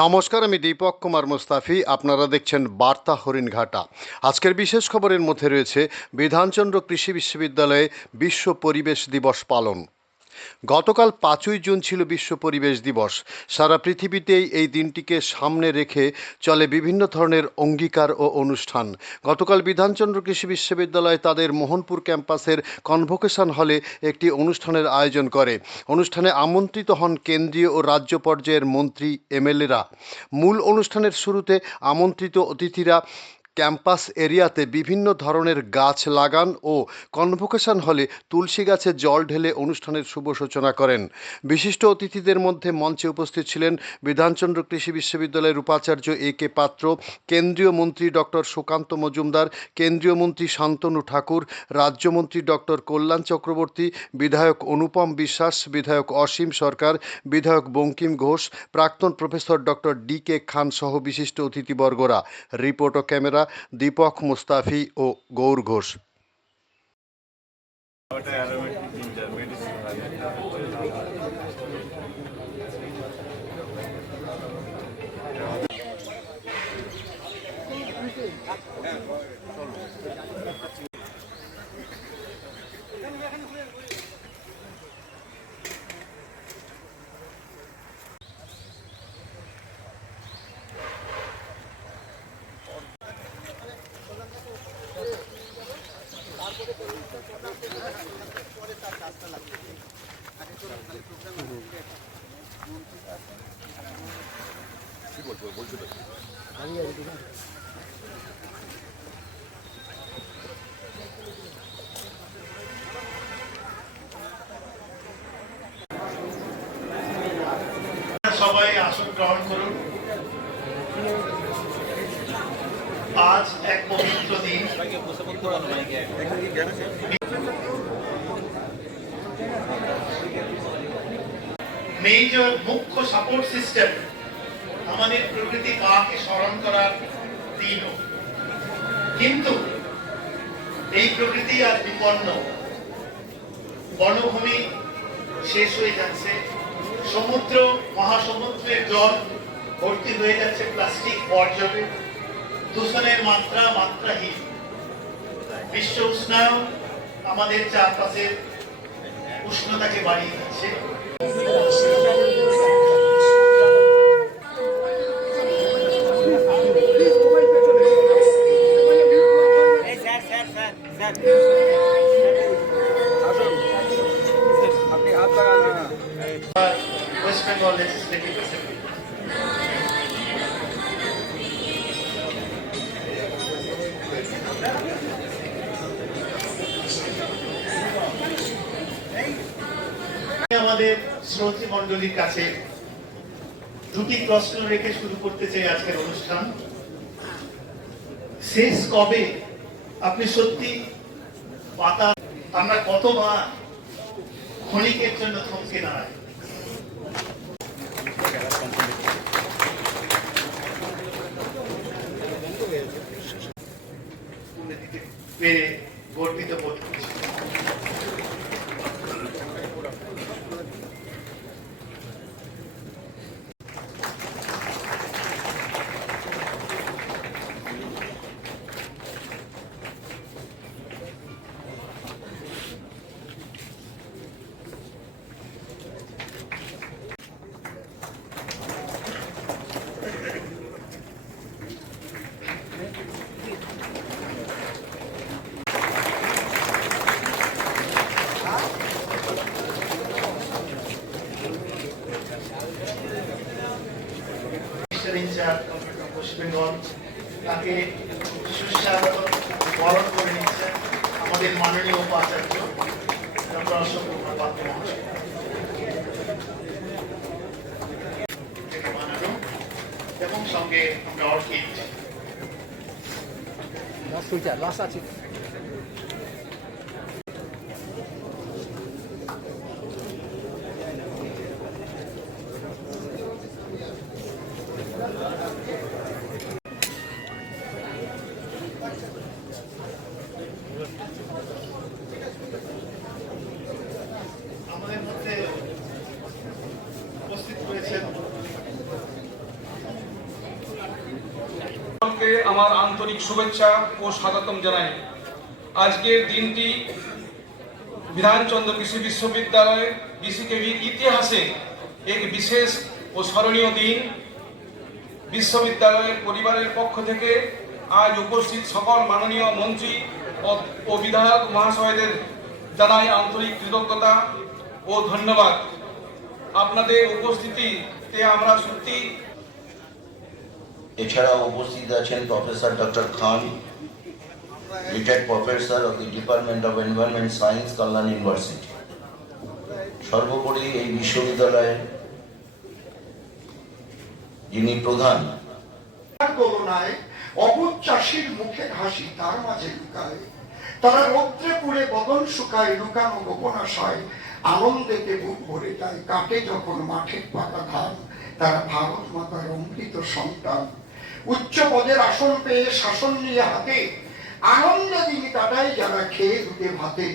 নমস্কার, আমি দীপক কুমার মুস্তাফি। আপনারা দেখছেন বার্তা হরিণঘাটা। আজকের বিশেষ খবরের মধ্যে রয়েছে বিধানচন্দ্র কৃষি বিশ্ববিদ্যালয়ে বিশ্ব পরিবেশ দিবস পালন। গতকাল 5ই জুন ছিল বিশ্ব পরিবেশ দিবস। সারা পৃথিবীতেই এই দিনটিকে সামনে রেখে চলে বিভিন্ন ধরনের অঙ্গীকার ও অনুষ্ঠান। গতকাল বিধানচন্দ্র কৃষি বিশ্ববিদ্যালয় তাদের মোহনপুর ক্যাম্পাসের কনভোকেশন হলে একটি অনুষ্ঠানের আয়োজন করে। অনুষ্ঠানে আমন্ত্রিত হন কেন্দ্রীয় ও রাজ্য পর্যায়ের মন্ত্রী, এমএলএরা। মূল অনুষ্ঠানের শুরুতে আমন্ত্রিত অতিথিরা ক্যাম্পাস এরিয়াতে বিভিন্ন ধরনের গাছ লাগান ও কনভোকেশন হলে তুলসী গাছে জল ঢেলে অনুষ্ঠানের শুভ সূচনা করেন। বিশিষ্ট অতিথিদের মধ্যে মঞ্চে উপস্থিত ছিলেন বিধানচন্দ্র কৃষি বিশ্ববিদ্যালয়ের উপাচার্য এ.কে পাত্র, কেন্দ্রীয় মন্ত্রী ডক্টর সুকান্ত মজুমদার, কেন্দ্রীয় মন্ত্রী শান্তনু ঠাকুর, রাজ্যমন্ত্রী ডক্টর কল্যাণ চক্রবর্তী, বিধায়ক অনুপম বিশ্বাস, বিধায়ক অসীম সরকার, বিধায়ক বঙ্কিম ঘোষ, প্রাক্তন প্রফেসর ডক্টর ডি.কে খান সহ বিশিষ্ট অতিথিবর্গরা। রিপোর্ট ও ক্যামেরা দীপক মুস্তাফি ও গৌর ঘোষ। সবাই আসন গ্রহণ করুন। আজ এক পবিত্র দিন। মেজর মুখ্য সাপোর্ট সিস্টেম আমাদের প্রকৃতি মাকে স্মরণ করার দিনও, কিন্তু এই প্রকৃতি আজ বিপন্ন। বনভূমি শেষ হয়ে যাচ্ছে, সমুদ্র মহাসমুদ্রের জল ভর্তি হয়ে যাচ্ছে প্লাস্টিক বর্জ্যে, দূষণের মাত্রাহীন। বিশ্ব উষ্ণায়ন আমাদের চারপাশের উষ্ণতাকে বাড়িয়ে দিচ্ছে। ওয়েস্ট বেঙ্গল লেজিসলেটিভ অ্যাসেম্বলি আমাদের শ্রোতৃ মণ্ডলীর কাছে দুটি প্রশ্ন রেখে শুরু করতে চাই আজকের অনুষ্ঠান। শেষ কবে? আপনি সত্যি পাতা আমরা কতবার ক্ষণিকের জন্য থমকে দাঁড়াই? পেরে গর্বিত বোধ করছি। ওয়েস্ট বেঙ্গল তাকে সুস্বাগত বরণ করে নিচ্ছেন আমাদের মাননীয় উপাচার্য ডক্টর অশোক কুমার পাত্র মহাশয়। বানানো এবং সঙ্গে আমরা অর্কিড আমাদের মধ্যে উপস্থিত রয়েছেন আমার আন্তরিক শুভেচ্ছা ও স্বাগতম জানাই। আজকের দিনটি বিধানচন্দ্র কৃষি বিশ্ববিদ্যালয় বিসিকেবির ইতিহাসে এক বিশেষ ও স্মরণীয় দিন। বিশ্ববিদ্যালয়ের পরিবারের পক্ষ থেকে আজ উপস্থিত সকল মাননীয় মন্ত্রী ও বিধায়ক মহাশয়দের জানাই আন্তরিক কৃতজ্ঞতা ও ধন্যবাদ। আপনাদের উপস্থিতিতে আমরা সত্যি। এছাড়াও উপস্থিত আছেন professor doctor Khan, retired professor of the department of environment science, Kalyan university. সর্বোপরি এই বিশ্ববিদ্যালয়ের যিনি প্রধান, দোলনায় অবুধ চাষির মুখে হাসি তার মাঝে লুকায়, তারা রৌদ্রে পুড়ে বদন শুকায়, লুকানো গোপন আশায় আনন্দেতে বুক ভরে যায়। কাটে যখন মাঠের পাতা ধান, তারা ভারত মাতার অমৃত সন্তান। উচ্চ পদের আসন পেয়ে শাসন নিয়ে হাতে আনন্দ দিন কাটায় যারা খেয়ে দুটে ভাতে।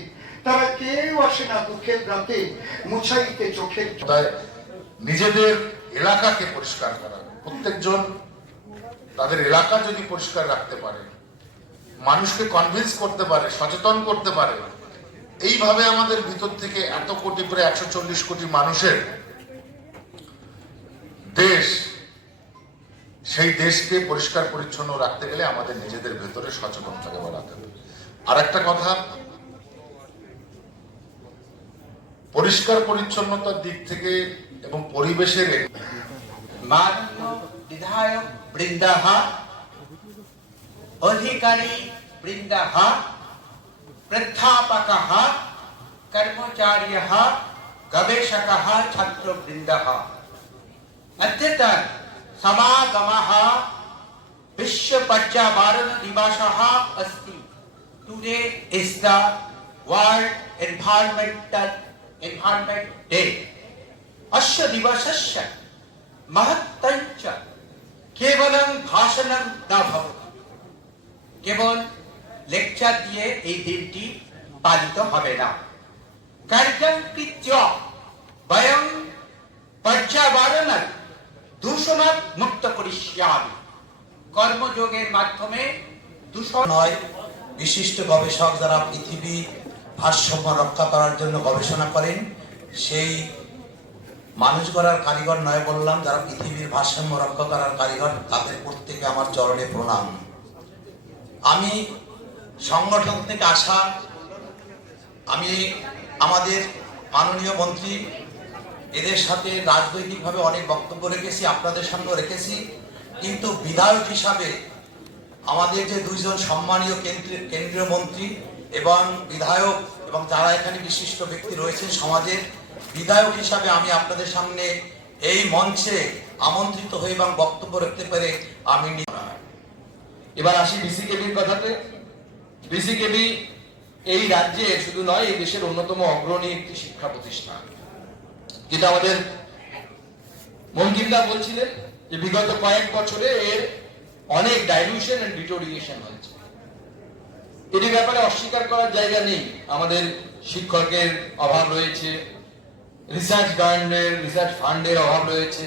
তারা কেউ আসে না দুঃখের রাতে, মুছাইতে চোখের নিজেদের এলাকাকে পরিষ্কার করা। প্রত্যেকজন তাদের এলাকা যদি পরিষ্কার রাখতে পারে, মানুষকে কনভিন্স করতে পারে, সচেতন করতে পারে, এইভাবে আমাদের ভিতর থেকে এত কোটি, প্রায় 140 কোটি মানুষের দেশ, সেই দেশকে পরিষ্কার পরিচ্ছন্ন রাখতে গেলে আমাদের নিজেদের ভেতরে সচেতনতাকে বাড়াতে হবে। আর একটা কথা, পরিষ্কার পরিচ্ছন্নতার দিক থেকে এবং পরিবেশের মাননীয় বিধায়ক বৃন্দাহ, অধিকারী বৃন্দাহ, প্রাধ্যাপকः, কর্মচারীः, গবেষকः, ছাত্রবৃন্দः, अद्यतन समागमः विश्व पर्यावरण दिवसः अस्ति। Today is the World Environment Day. अस्य दिवसस्य महत्तञ्च केवलं भाषणं न भवति, केवल लेक्चर दिए এই দিনটি পালিত হবে না। কার্যং কৃত্য বয়ং পর্যাবরণং দূষণাৎ মুক্ত করিষ্যামি। কর্মযোগের মাধ্যমে দূষণ নয়, বিশিষ্ট গবেষক যারা পৃথিবী ভারসাম্য রক্ষা করার জন্য গবেষণা করেন, সেই মানুষ গড়ার কারিগর নয় বললাম, যারা পৃথিবীর ভারসাম্য রক্ষা করার কারিগর, তাদের প্রত্যেকে আমার চরণে প্রণাম। আমি সংগঠন থেকে আসা, আমি আমাদের মাননীয় মন্ত্রী এদের সাথে রাজনৈতিকভাবে অনেক বক্তব্য রেখেছি, আপনাদের সামনেও রেখেছি, কিন্তু বিধায়ক হিসাবে আমাদের যে দুইজন সম্মানীয় কেন্দ্রীয় মন্ত্রী এবং বিধায়ক এবং যারা এখানে বিশিষ্ট ব্যক্তি রয়েছেন সমাজের, বিধায়ক হিসাবে আমি আপনাদের সামনে এই মঞ্চে আমন্ত্রিত হয়ে এবং বক্তব্য রাখতে পেরে আমি। এবার আসি বিসিকেবির কথাতে। বিসিকেবি এই রাজ্যে শুধু নয়, এই দেশের অন্যতম অগ্রণী একটি শিক্ষা প্রতিষ্ঠান। যেটা আমাদের মন্ত্রীরা বলছিলেন যে বিগত কয়েক বছরে এর অনেক ডাইলুশন এন্ড ডিটোরিয়েশন হয়েছে। এটির ব্যাপারে অস্বীকার করার জায়গা নেই। আমাদের শিক্ষকের অভাব রয়েছে, রিসার্চ গ্রান্টের, রিসার্চ ফান্ডের অভাব রয়েছে।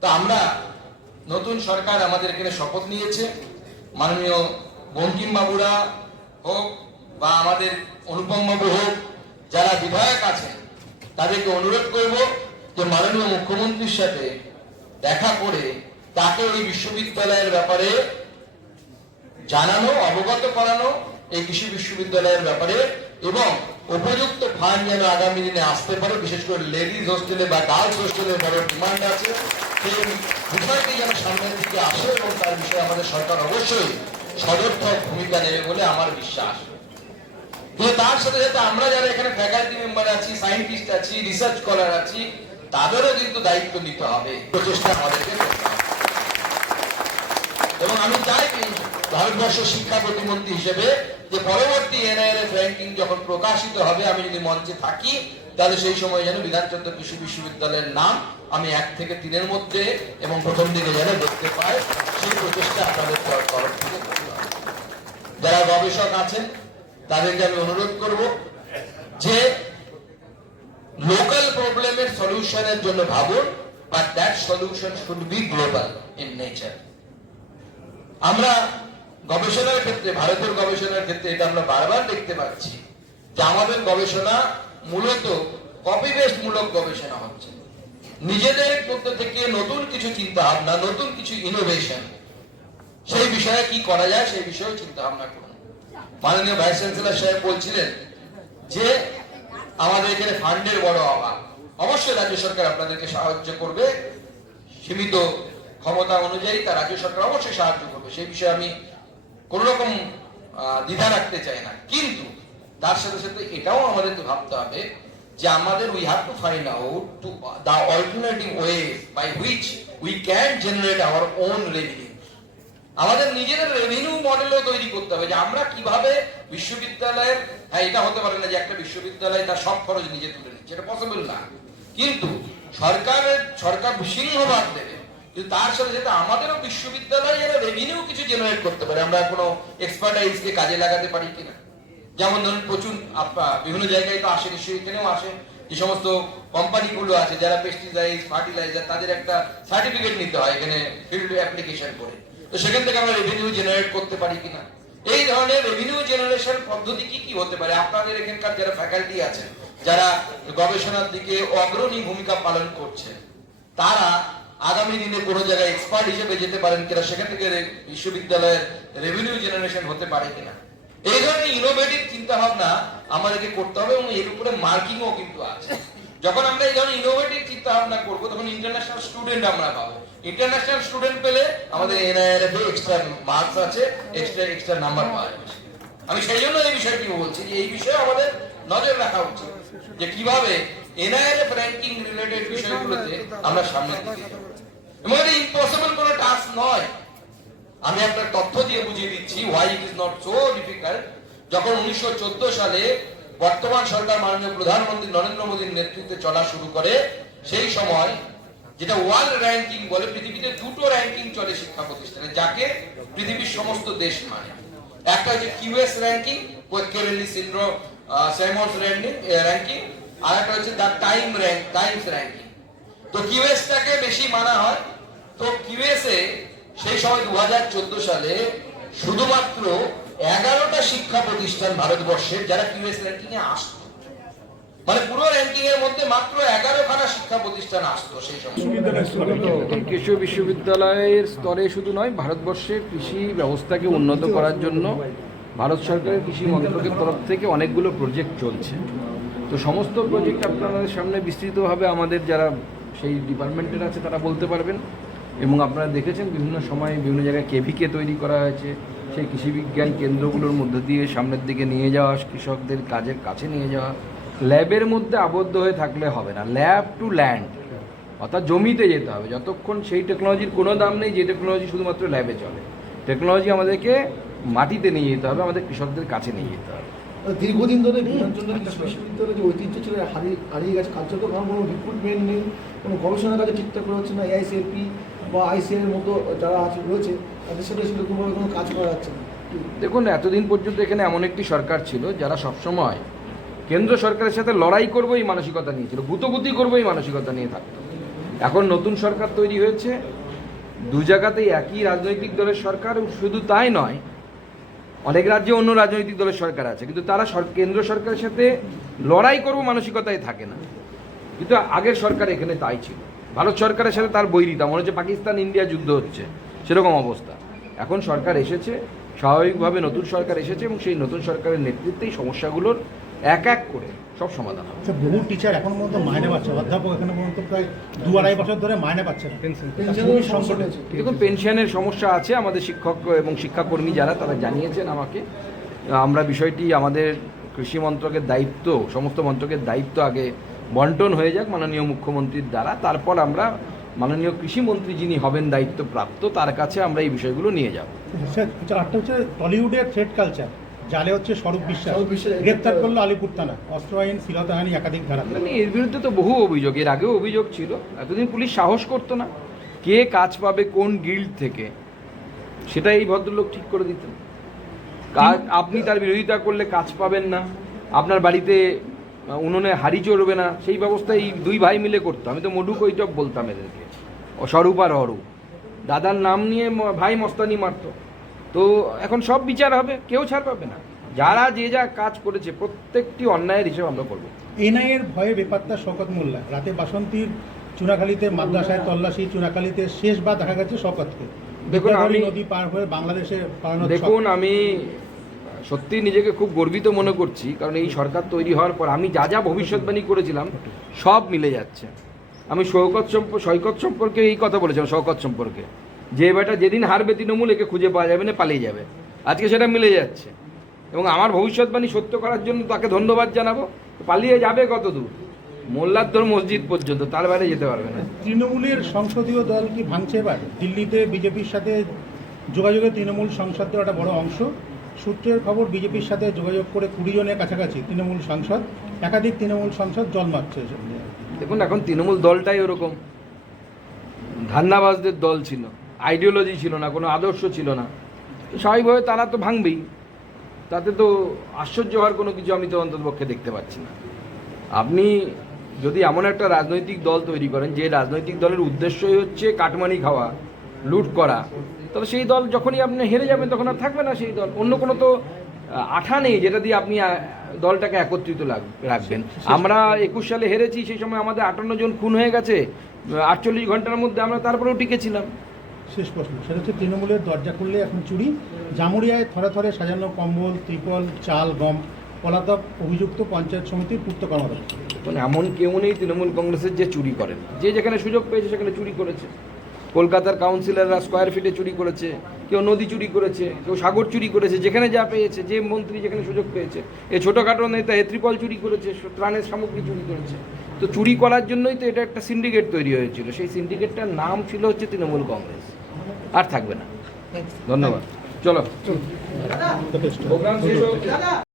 তো আমরা, নতুন সরকার আমাদের এখানে শপথ নিয়েছে, মাননীয় বঙ্কিমবাবুরা হোক বা আমাদের অনুপম বাবু হোক, যারা বিধায়ক আছেন, তাদেরকে অনুরোধ করব যে মাননীয় মুখ্যমন্ত্রীর সাথে দেখা করে তাকে এই বিশ্ববিদ্যালয়ের ব্যাপারে জানানো, অবগত করানো, এই কৃষি বিশ্ববিদ্যালয়ের ব্যাপারে, এবং উপযুক্ত ফান্ড যেন আগামী দিনে আসতে পারে। বিশেষ করে লেডিজ হোস্টেলে বা গার্লস হোস্টেলে বড় ডিমান্ড আছে, সেই বিষয়টি যেন সামনের দিকে আসে এবং তার বিষয়ে আমাদের সরকার অবশ্যই সদর্থক ভূমিকা নেবে বলে আমার বিশ্বাস। কিন্তু তার সাথে সাথে আমরা যারা এখানে ফ্যাকাল্টি মেম্বার আছি, সায়েন্টিস্ট আছি, রিসার্চ স্কলার আছি, তাদেরও কিন্তু দায়িত্ব নিতে হবে, প্রচেষ্টা আমাদেরকে করতে হবে। এবং আমি চাই ভারতবর্ষ শিক্ষা প্রতিমন্ত্রী হিসেবে যে পরবর্তী এনআইএলএফ র্যাঙ্কিং যখন প্রকাশিত হবে, আমি যদি মঞ্চে থাকি, তাহলে সেই সময় যেন বিধানচন্দ্র কৃষি বিশ্ববিদ্যালয়ের নাম আমি 1 থেকে 3-এর মধ্যে এবং প্রথম দিকে যেন দেখতে পাই, সেই প্রচেষ্টা আপনাদের তরফ থেকে করতে হবে। যারা গবেষক আছেন তাদেরকে আমি অনুরোধ করব যে লোকাল প্রবলেমের সলিউশনের জন্য ভাবুন, but that solution should be global in nature. আমরা গবেষণার ক্ষেত্রে, ভারতের গবেষণার ক্ষেত্রে এটা আমরা বারবার দেখতে পাচ্ছি যে আমাদের গবেষণা মূলত কপি পেস্ট মূলক গবেষণা হচ্ছে। নিজেদের মধ্যে থেকে নতুন কিছু চিন্তা ভাবনা, নতুন কিছু ইনোভেশন, সেই বিষয়ে কি করা যায় সেই বিষয়ে চিন্তা ভাবনা করুন। মাননীয় ভাইস চ্যান্সেলর সাহেব বলছিলেন যে আমাদের এখানে ফান্ডের বড় অভাব। অবশ্যই রাজ্য সরকার আপনাদেরকে সাহায্য করবে, সীমিত ক্ষমতা অনুযায়ী তার রাজ্য সরকার অবশ্যই সাহায্য করবে, সেই বিষয়ে আমি কোন রকম দ্বিধা রাখতে চাই না। কিন্তু তার সাথে সাথে এটাও আমাদেরকে ভাবতে হবে যে আমাদের we have to find out to the alternative ways by which we can generate our own revenue. আমাদের নিজেদের রেভিনিউ মডেলও তৈরি করতে হবে যে আমরা কিভাবে বিশ্ববিদ্যালয়ের, হ্যাঁ এটা হতে পারে না যে একটা বিশ্ববিদ্যালয় তার সব খরচ নিজে তুলে নিচ্ছে, এটা পসিবল না। কিন্তু সরকার সিংহভাগ দেবে, কিন্তু তার সাথে সাথে আমাদেরও বিশ্ববিদ্যালয় এরা রেভিনিউ কিছু জেনারেট করতে পারে, আমরা কোনো এক্সপার্টাইজকে কাজে লাগাতে পারি কিনা। যেমন ধরুন প্রচুর বিভিন্ন জায়গায় তো আসে, নিশ্চয়ই এখানেও আসে, যে সমস্ত কোম্পানিগুলো আছে যারা পেস্টিসাইড, ফার্টিলাইজার, তাদের একটা সার্টিফিকেট নিতে হয় এখানে ফিল্ড অ্যাপ্লিকেশন করে, তো সেখান থেকে আমরা রেভিনিউ জেনারেট করতে পারি কিনা। এই ধরনের রেভিনিউ জেনারেশন পদ্ধতি কি কি হতে পারে? আপনাদের এখানকার যারা ফ্যাকাল্টি আছেন, যারা গবেষণার দিকে অগ্রণী ভূমিকা পালন করছে, তারা আগামী দিনে কোনো জায়গায় এক্সপার্ট হিসেবে যেতে পারেন কিনা, সেখান থেকে বিশ্ববিদ্যালয়ের রেভিনিউ জেনারেশন হতে পারে কিনা। এই ধরনের ইনোভেটিভ চিন্তা ভাবনা আমাদেরকে করতে হবে এবং এর উপরে মার্কিংও কিন্তু আছে। যখন আমরা এই ধরনের ইনোভেটিভ চিন্তা ভাবনা করবো তখন ইন্টারন্যাশনাল স্টুডেন্ট আমরা পাবো। ইন্টারন্যাশনাল স্টুডেন্ট পেলে আমাদের এনআইআরএফ এ এক্সট্রা মার্কস আছে, এক্সট্রা নাম্বার পাওয়া যাচ্ছে। আমি সেই জন্য এই বিষয়টি বলছি যে এই বিষয়ে আমাদের নজর রাখা উচিত যে কিভাবে এনআইআরএফ র্যাঙ্কিং রিলেটেড বিষয়গুলোতে আমরা সামনের দিকে যাব। এবং এটা ইম্পসিবল কোনো টাস্ক নয়। আমি আপনার তথ্য দিয়ে বুঝিয়ে দিচ্ছি why it is not so difficult। যখন 1914 সালে বর্তমান সরকার মাননীয় প্রধানমন্ত্রী নরেন্দ্র মোদীর নেতৃত্বে চলা শুরু করে, সেই সময় যেটা ওয়ার্ল্ড র্যাঙ্কিং বলে, পৃথিবীতে দুটো র্যাঙ্কিং চলে শিক্ষা প্রতিষ্ঠানে, যাকে পৃথিবীর সমস্ত দেশ মানে। একটা হচ্ছে কিউএস র্যাঙ্কিং, কোয়েকেরেলি সাইমন্স র্যাঙ্কিং, আর একটা হচ্ছে দ্য টাইমস র্যাঙ্কিং। তো কিউএসটাকে বেশি মানা হয়। তো কিউএসএ সেই সময় 2014 সালে শুধুমাত্র 11টা শিক্ষা প্রতিষ্ঠান ভারতবর্ষের যারা কিউএস র্যাঙ্কিং এ আসতো, মানে পুরো র্যাঙ্কিং এর মধ্যে মাত্র 11খানা শিক্ষা প্রতিষ্ঠান আসতো সেই সময়। কৃষি বিশ্ববিদ্যালয়ের স্তরে শুধু নয়, ভারতবর্ষের কৃষি ব্যবস্থাকে উন্নত করার জন্য ভারত সরকারের কৃষি মন্ত্রকের তরফ থেকে অনেকগুলো প্রজেক্ট চলছে। তো সমস্ত প্রজেক্ট আপনাদের সামনে বিস্তৃতভাবে আমাদের যারা সেই ডিপার্টমেন্টের আছে তারা বলতে পারবেন। এবং আপনারা দেখেছেন বিভিন্ন সময় বিভিন্ন জায়গায় কেভিকে তৈরি করা হয়েছে, সেই কৃষি বিজ্ঞান কেন্দ্রগুলোর মধ্যে দিয়ে সামনের দিকে নিয়ে যাওয়া, কৃষকদের কাজের কাছে নিয়ে যাওয়া। ল্যাবের মধ্যে আবদ্ধ হয়ে থাকলে হবে না, ল্যাব টু ল্যান্ড, অর্থাৎ জমিতে যেতে হবে। যতক্ষণ সেই টেকনোলজির কোনো দাম নেই যে টেকনোলজি শুধুমাত্র ল্যাবে চলে, টেকনোলজি আমাদেরকে মাটিতে নিয়ে যেতে হবে, আমাদের কৃষকদের কাছে নিয়ে যেতে হবে। দীর্ঘদিন ধরে বিধানচন্দ্র কৃষি বিশ্ববিদ্যালয়ের যে ঐতিহ্য ছিল হারিয়ে গেছে, কার্যত কোনো রিক্রুটমেন্ট নেই, কোনো গবেষণার কাজে ঠিকঠাক করা হচ্ছে না। এআইসিএলপি বা আইসিএল এর মতো যারা আছে রয়েছে তাদের সাথে সেরকমভাবে কোনো কাজ করা যাচ্ছে না। দেখুন, এতদিন পর্যন্ত এখানে এমন একটি সরকার ছিল যারা সবসময় কেন্দ্র সরকারের সাথে লড়াই করবো এই মানসিকতা নিয়েছিল, গুতগুতি করবো এই মানসিকতা নিয়ে থাকতো। এখন নতুন সরকার তৈরি হয়েছে, দু জায়গাতেই একই রাজনৈতিক দলের সরকার। শুধু তাই নয়, অনেক রাজ্যে অন্য রাজনৈতিক দলের সরকার আছে, কিন্তু তারা কেন্দ্র সরকারের সাথে লড়াই করবো মানসিকতায় থাকে না। কিন্তু আগের সরকার এখানে তাই ছিল, ভারত সরকারের সাথে তার বৈরিতা, মনে হচ্ছে পাকিস্তান ইন্ডিয়া যুদ্ধ হচ্ছে, সেরকম অবস্থা। এখন সরকার এসেছে, স্বাভাবিকভাবে নতুন সরকার এসেছে এবং সেই নতুন সরকারের নেতৃত্বেই সমস্যাগুলোর এক এক করে সব সমাধান হবে। বহু টিচার এখন পর্যন্ত মাইনে পাচ্ছে, অধ্যাপক এখানে পর্যন্ত প্রায় 2-2.5 বছর ধরে মাইনে পাচ্ছে না। দেখুন, পেনশনের সমস্যা আছে, আমাদের শিক্ষক এবং শিক্ষাকর্মী যারা তারা জানিয়েছেন আমাকে। আমরা বিষয়টি আমাদের কৃষি মন্ত্রকের দায়িত্ব, সমস্ত মন্ত্রকের দায়িত্ব আগে বন্টন হয়ে যাক মাননীয় মুখ্যমন্ত্রীর দ্বারা, তারপর আমরা মাননীয় কৃষিমন্ত্রী যিনি হবেন দায়িত্বপ্রাপ্ত তার কাছে আমরা এই বিষয়গুলো নিয়ে যাব। আরেকটা হচ্ছে টলিউডের থ্রেড কালচার, জালে হচ্ছে স্বরূপ বিশ্বাস গ্রেপ্তার করলো আলিপুর থানা, অস্ত্র আইন, শ্লীলতাহানি একাধিক ধারা। মানে এর বিরুদ্ধে তো বহু অভিযোগ, এর আগেও অভিযোগ ছিল। এতদিন পুলিশ সাহস করতো না কে কাজ পাবে কোন গিল্ড থেকে, সেটা এই ভদ্রলোক ঠিক করে দিতেন। কাজ আপনি তার বিরোধিতা করলে কাজ পাবেন না, আপনার বাড়িতে উনুনে হাড়ি চড়বে না, সেই ব্যবস্থা এই দুই ভাই মিলে করতো। আমি তো মধু কৈটব বলতাম এদেরকে, স্বরূপ আর অরূপ। দাদার নাম নিয়ে ভাই মস্তানি মারতো। তো এখন সব বিচার হবে, কেউ ছাড় পাবে না। যারা যে যা কাজ করেছে প্রত্যেকটি অন্যায়ের হিসেবে আমরা করবো। এনআইএর ভয়ে বেপাত্তা শওকত মোল্লা, রাতে বাসন্তীর চুনাখালীতে মাদ্রাসায় তল্লাশি, চুনাখালীতে শেষবার দেখা গেছে শওকতকে। দেখুন, আমি নদী পার হয়ে বাংলাদেশে পালানোর দেখুন, আমি সত্যি নিজেকে খুব গর্বিত মনে করছি, কারণ এই সরকার তৈরি হওয়ার পর আমি যা যা ভবিষ্যৎবাণী করেছিলাম সব মিলে যাচ্ছে। আমি সৈকত সম্পর্কে এই কথা বলেছিলাম, শওকত সম্পর্কে, যে বেটা যেদিন হারবে তৃণমূল একে খুঁজে পাওয়া যাবে না, পালিয়ে যাবে। আজকে সেটা মিলে যাচ্ছে এবং আমার ভবিষ্যৎবাণী সত্য করার জন্য তাকে ধন্যবাদ জানাবো। পালিয়ে যাবে কত দূর? মোল্লারদর মসজিদ পর্যন্ত, তার বাইরে যেতে পারবে না। তৃণমূলের সংসদীয় দল কি ভাঙছে এবার? দিল্লিতে বিজেপির সাথে যোগাযোগে তৃণমূল সংসদের একটা বড় অংশ। সূত্রের খবর, বিজেপির সাথে যোগাযোগ করে 20 জনের কাছাকাছি তৃণমূল সাংসদ, একাধিক তৃণমূল সাংসদ জল মারছে। দেখুন, এখন তৃণমূল দলটাই ওরকম, ধান্দাবাজদের দল ছিল, আইডিওলজি ছিল না, কোনো আদর্শ ছিল না। তো স্বাভাবিকভাবে তারা তো ভাঙবেই, তাতে তো আশ্চর্য হওয়ার কোনো কিছু আমি তো অন্ততপক্ষে দেখতে পাচ্ছি না। আপনি যদি এমন একটা রাজনৈতিক দল তৈরি করেন যে রাজনৈতিক দলের উদ্দেশ্যই হচ্ছে কাটমানি খাওয়া, লুট করা, তাহলে সেই দল যখনই আপনি হেরে যাবেন তখন আর থাকবে না সেই দল। অন্য কোনো তো আঠা নেই যেটা দিয়ে আপনি দলটাকে একত্রিত রাখবেন। আমরা 21 সালে হেরেছি, সেই সময় আমাদের 58 জন খুন হয়ে গেছে 48 ঘন্টার মধ্যে, আমরা তারপরেও টিকেছিলাম। শেষ প্রশ্ন, সেটা হচ্ছে তৃণমূলের দরজা খুললে এখন চুরি। জামুরিয়ায় থরে থরে সাজানো কম্বল, ত্রিপল, চাল, গম, পলাতক অভিযুক্ত পঞ্চায়েত সমিতির পূর্ত কর্মকর্তা। এখন এমন কেউ নেই তৃণমূল কংগ্রেসের যে চুরি করেন, যে যেখানে সুযোগ পেয়েছে সেখানে চুরি করেছে। কলকাতার কাউন্সিলররা স্কোয়ার ফিটে চুরি করেছে, কেউ নদী চুরি করেছে, কেউ সাগর চুরি করেছে, যেখানে যা পেয়েছে, যে মন্ত্রী যেখানে সুযোগ পেয়েছে। এই ছোটোখাটো নেতা ত্রিপল চুরি করেছে, ত্রাণের সামগ্রী চুরি করেছে। তো চুরি করার জন্যই তো এটা একটা সিন্ডিকেট তৈরি হয়েছিল। সেই সিন্ডিকেটটার নাম ছিল হচ্ছে তৃণমূল কংগ্রেস, আর থাকবে না। ধন্যবাদ। চলো, প্রোগ্রাম শেষ হোক।